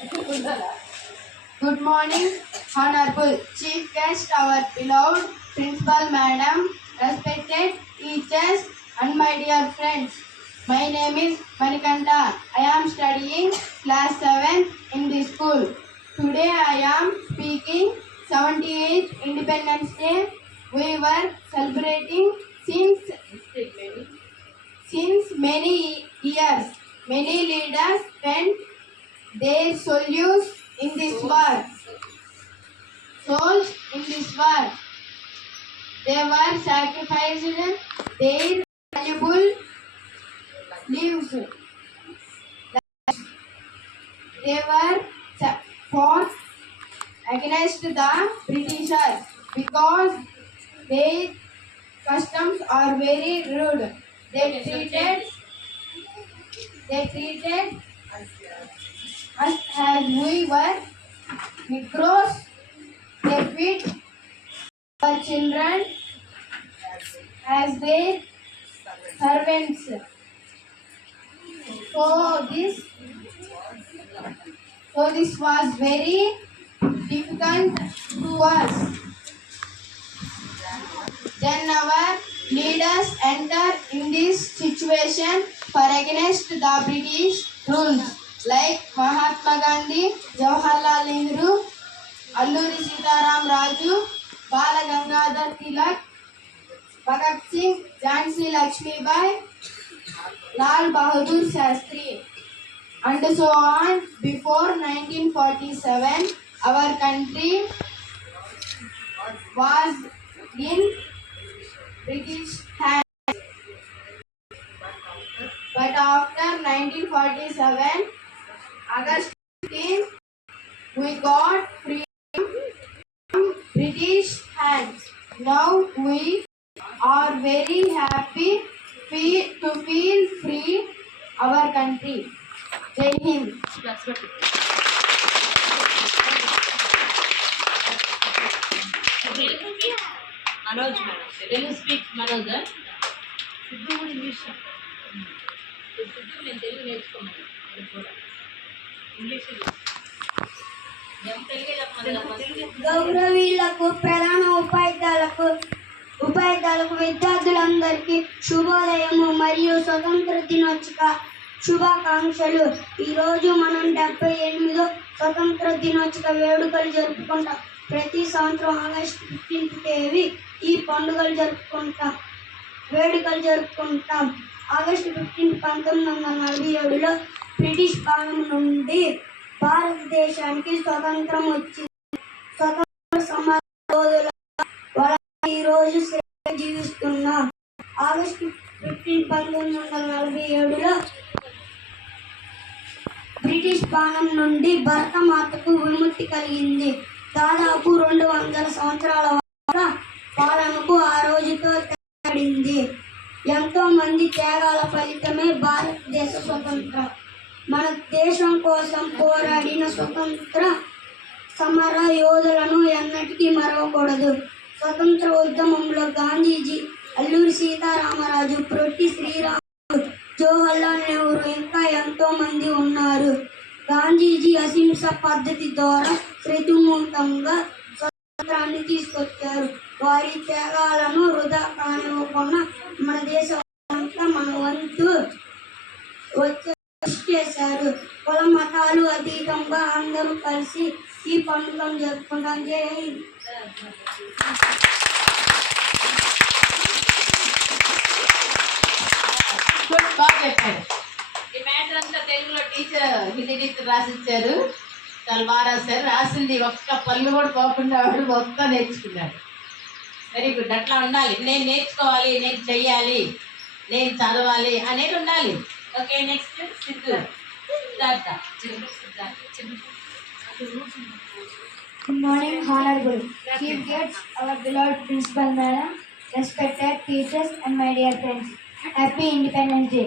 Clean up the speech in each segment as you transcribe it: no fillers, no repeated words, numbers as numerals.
Good morning, Honorable Chief Guest, our beloved Principal Madam, respected teachers, and my dear friends. My name is Manikanta. I am studying class 7 in this school. Today I am speaking 78th Independence Day. We were celebrating since many years. Many leaders spent their in this war. Souls in this war. They were sacrificed their valuable lives. They were fought against the Britishers because their customs are very rude. They treated us as we were Negroes. They feed our children as their servants. So this was very difficult to us. Then our leaders entered in this situation for against the British rules like Mahatma Gandhi, Jawaharlal Nehru, Alluri Sitaram Raju, Bala Gangadhar Tilak, Bhagat Singh, Jhansi Lakshmibai, Lal Bahadur Shastri, and so on. Before 1947, our country was in British hands. But after 1947, August 15, we got freedom from British hands. Now we are very happy to feel free our country. Jai Hind. Manoj madam. Telugu speak Manoj. Sidhu కూడా English. Siddhu నేను తెలుగు నేర్చుకున్నాను. English గౌరవీయులకు ప్రధాన ఉపాధ్యాయులకు విద్యార్థులందరికీ శుభోదయము మరియు స్వతంత్ర దినోత్సవ శుభాకాంక్షలు. ఈరోజు మనం 78వ స్వతంత్ర దినోత్సవ వేడుకలు జరుపుకుంటాం. ప్రతి సంవత్సరం ఆగస్టు 15th తేదీ ఈ వేడుకలు జరుపుకుంటాం. ఆగస్టు 15 1947లో బ్రిటిష్ పాలన నుండి భారతదేశానికి స్వతంత్రం వచ్చింది. స్వతంత్ర సమర యోధుల ఈరోజు జీవిస్తున్నాం. ఆగస్టు 15 1947లో బ్రిటిష్ పాలన నుండి భారతమాతకు విముక్తి కలిగింది. దాదాపు 200 సంవత్సరాల పాలనకు ఆ రోజుతో తెగబడింది. ఎంతో మంది త్యాగాల ఫలితమే భారతదేశ స్వతంత్రం. మన దేశం కోసం పోరాడిన స్వతంత్ర సమర యోధులను ఎన్నటికీ మరవకూడదు. స్వతంత్ర ఉద్యమంలో గాంధీజీ, అల్లూరి సీతారామరాజు, ప్రొట్టి శ్రీరాములు, జవహర్లాల్ నెహ్రూ ఇంకా ఎంతో మంది ఉన్నారు. గాంధీజీ అహింస పద్ధతి ద్వారా ప్రతిమూర్తంగా స్వతంత్రాన్ని తీసుకొచ్చారు. వారి త్యాగాలను వృధా కానివ్వకుండా మన దేశమంతా మన వంతు వచ్చే కృషి చేశారు. కుల మతాలు అతీతంగా అందరూ కలిసి ఈ పండుగను జరుపుకుంటాం. జై హింద్. ఈ మ్యాటర్ అంతా తెలుగులో టీచర్ హిందీ టీచర్ రాసిచ్చారు. చాలా బాగా రాశారు. రాసింది ఒక్క పళ్ళు కూడా పోకుండా వాడు మొత్తం నేర్చుకున్నాడు. Very good. అట్లా ఉండాలి. నేను నేర్చుకోవాలి, నేను చెయ్యాలి, నేను చదవాలి అనేది ఉండాలి. Okay, next Siddhu. Good morning, Honorable Chief Guests, our beloved Principal Madam, respected teachers, and my dear friends. Happy Independence Day.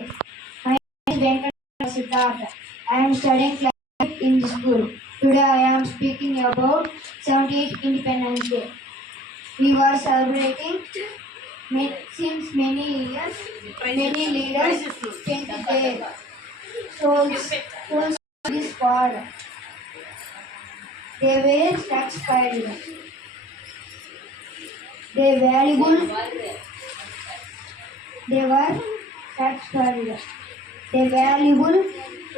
My name is Venkata Siddhartha. I am studying class 8 in the school. Today I am speaking about 78th Independence Day. We were celebrating since many years. Many leaders spent their souls in this war. They were satisfied. They valuable. They were satisfied. They valuable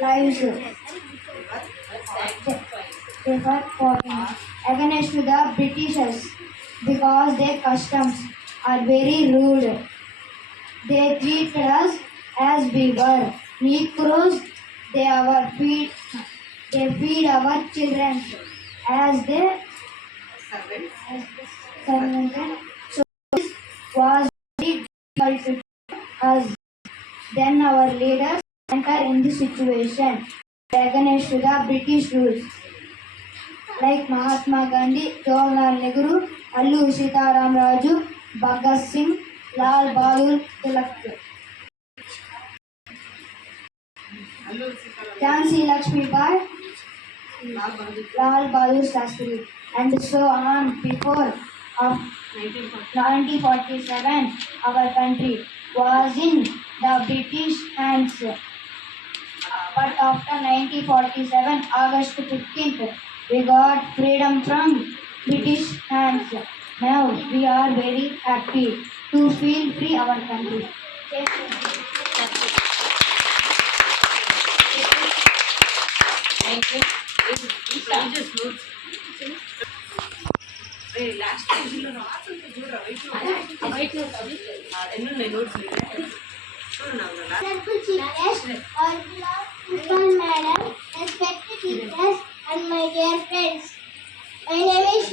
lives. They were fighting against the Britishers because their customs are very rude. They treated us as we were Negroes. They feed our children as they servants. So this was very difficult to us. Then our leaders enter in the situation against the British rules, like Mahatma Gandhi, Jawaharlal Nehru, Alluri Sita Raju, Bhagat Singh, Lal Bahadur Tilak, Jhansi Lakshmi Bai, Lal Bahadur Shastri, and so on. Before of 1947, our country was in the British hands. But after 1947, August 15th, we got freedom from British hands. Now we are very happy to feel free our country. Thank you. Isha. Honorable Chief Guest, our beloved Principal Madam, respected teachers, and my dear friends. My name is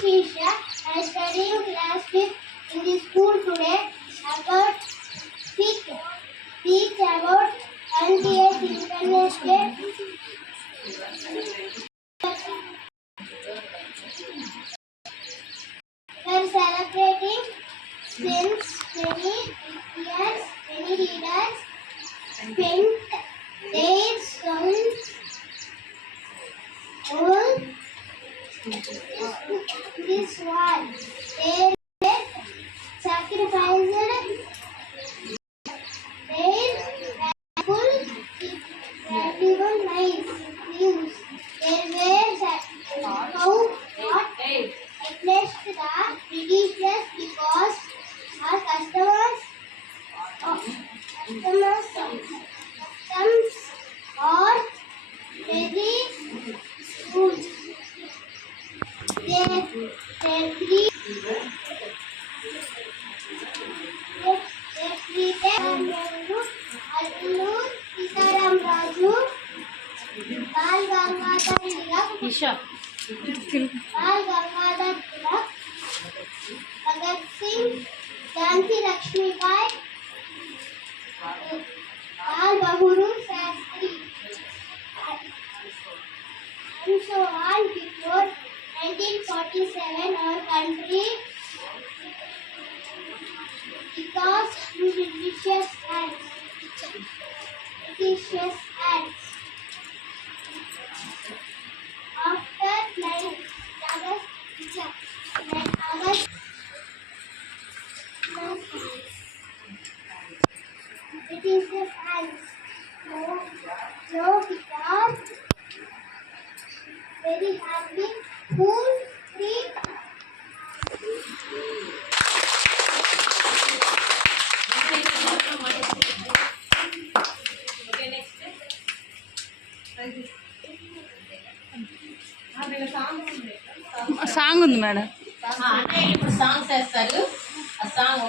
Shisha. I am studying class 5th in the school today. About speak about 28th Independence Day. We are celebrating since many years. Many leaders spent their sons all this war. They sacrificed their valuable lives. They were not against the Britishers because our customs are very good. They treated Alluri Sita Raju, Bal Gangadhar Tilak, Isha. Bal Gangadhar Tilak, Bhagat Singh, Jhansi Lakshmi Bai, Lal Bahadur Shastri, and so on. Before 1947, our country because to Britishers hands. After 9 August, Britishers hands. No, because very happy, full, free. Okay, next. Song ఉంది madam అంటే ఇప్పుడు songs వేస్తారు ఆ song